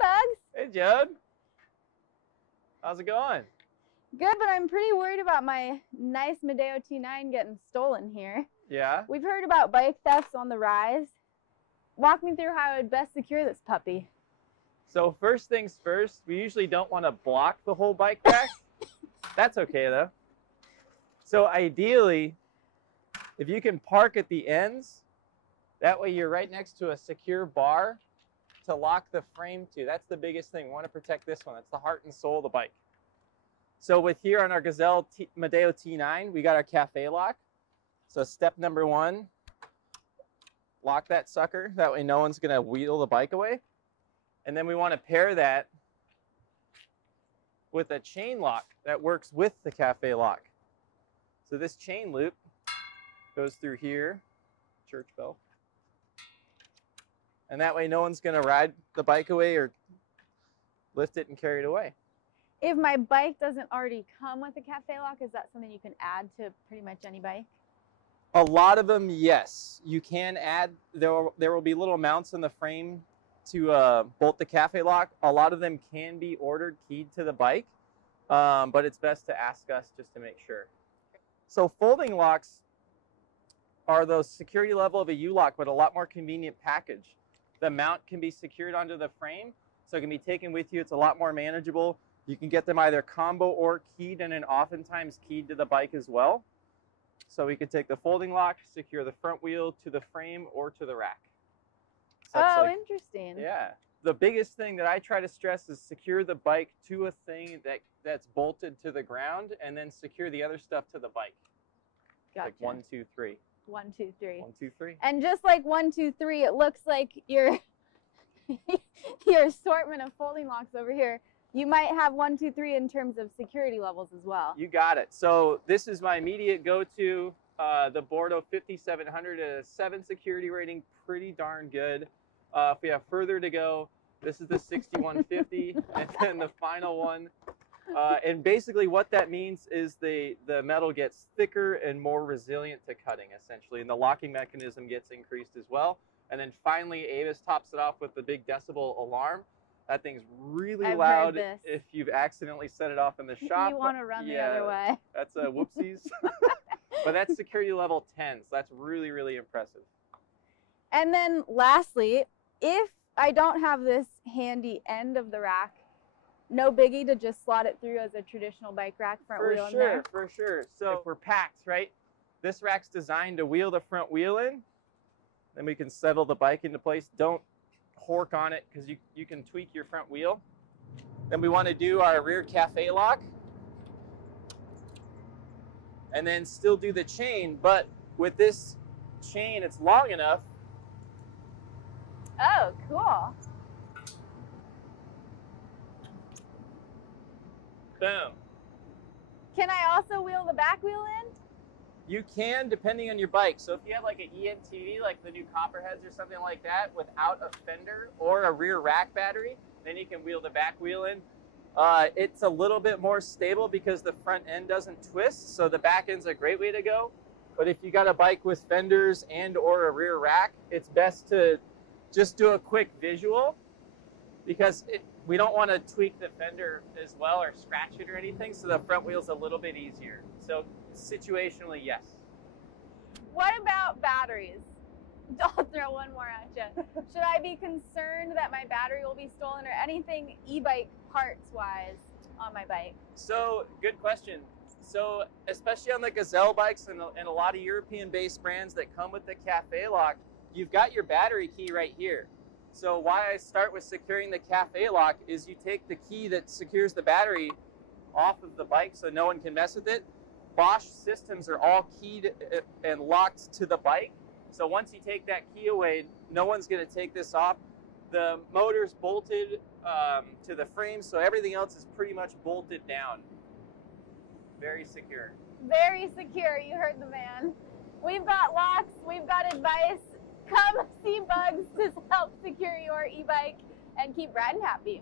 Bugs. Hey, Judd. How's it going? Good, but I'm pretty worried about my nice Medeo T9 getting stolen here. Yeah? We've heard about bike thefts on the rise. Walk me through how I would best secure this puppy. So first things first, we usually don't want to block the whole bike rack. That's okay, though. So ideally, if you can park at the ends, that way you're right next to a secure bar to lock the frame to. That's the biggest thing. We want to protect this one. That's the heart and soul of the bike. So with here on our Gazelle Medeo T9, we got our cafe lock. So step number one, lock that sucker. That way no one's going to wheel the bike away. And then we want to pair that with a chain lock that works with the cafe lock. So this chain loop goes through here, church bell. And that way no one's going to ride the bike away or lift it and carry it away. If my bike doesn't already come with a cafe lock, is that something you can add to pretty much any bike? A lot of them, yes. You can add, there will be little mounts in the frame to bolt the cafe lock. A lot of them can be ordered keyed to the bike, but it's best to ask us just to make sure. So folding locks are the security level of a U-lock, but a lot more convenient package. The mount can be secured onto the frame, so it can be taken with you. It's a lot more manageable. You can get them either combo or keyed, and then oftentimes keyed to the bike as well. So we could take the folding lock, secure the front wheel to the frame or to the rack. So oh, like, interesting. Yeah. The biggest thing that I try to stress is secure the bike to a thing that's bolted to the ground, and then secure the other stuff to the bike. Gotcha. Like 1, 2, 3. 1, 2, 3. 1, 2, 3. And just like 1, 2, 3, it looks like your your assortment of folding locks over here. You might have 1, 2, 3 in terms of security levels as well. You got it. So this is my immediate go-to, the Bordeaux 5700 at a 7 security rating, pretty darn good. If we have further to go, this is the 6150, and then the final one. And basically what that means is the metal gets thicker and more resilient to cutting, essentially, and the locking mechanism gets increased as well. And then finally, Avis tops it off with the big decibel alarm. That thing's really loud if you've accidentally set it off in the shop. You want to run the other way. That's a whoopsies. But that's security level 10, so that's really, really impressive. And then lastly, if I don't have this handy end of the rack, no biggie to just slot it through as a traditional bike rack front wheel in there? For sure. So if we're packed, right? This rack's designed to wheel the front wheel in. Then we can settle the bike into place. Don't hork on it because you can tweak your front wheel. Then we want to do our rear cafe lock. And then still do the chain, but with this chain, it's long enough. Oh, cool. Boom. Can I also wheel the back wheel in? You can, depending on your bike. So if you have like an ENTV, like the new Copperheads or something like that, without a fender or a rear rack battery, then you can wheel the back wheel in. It's a little bit more stable because the front end doesn't twist, so the back end's a great way to go. But if you got a bike with fenders and or a rear rack, it's best to just do a quick visual, because we don't want to tweak the fender as well or scratch it or anything, so the front wheel's a little bit easier. So situationally, yes. What about batteries? I'll throw one more at you. Should I be concerned that my battery will be stolen or anything e-bike parts-wise on my bike? So, good question. So, especially on the Gazelle bikes and a lot of European-based brands that come with the cafe lock, you've got your battery key right here. So why I start with securing the cafe lock is you take the key that secures the battery off of the bike so no one can mess with it. Bosch systems are all keyed and locked to the bike. So once you take that key away, no one's going to take this off. The motor's bolted to the frame, so everything else is pretty much bolted down. Very secure. Very secure. You heard the man. We've got locks. We've got advice. Come see Bugs to help secure your e-bike and keep riding happy.